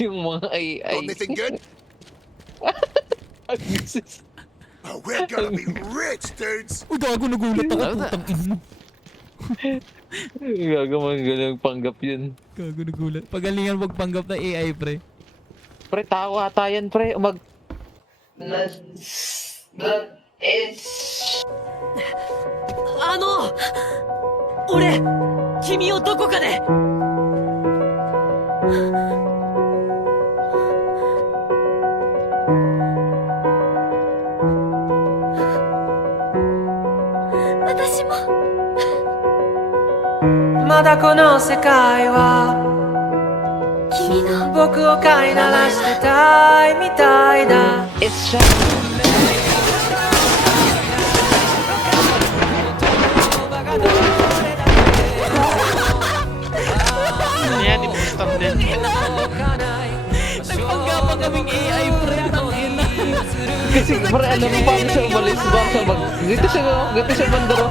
Yung mga AI. Got anything good? Agnosis. Oh, we're gonna be rich, dudes. Uy, gago, nagulat ako. Putang ina mo. Gagawin ganun panggap yun. Gago, nagulat. Pagalingan magpanggap na AI, pre. Pre, tao ata yan, pre. Is... 俺君をどこかで私もまだこの世界は君の僕を飼いならしてたいみたいだ It's siya. Yan, impostor din. Nagpanggapang kaming AI, pre. Putang ina. Kasi, pre, alam mo, paano siya umalis? Dito siya bandaro.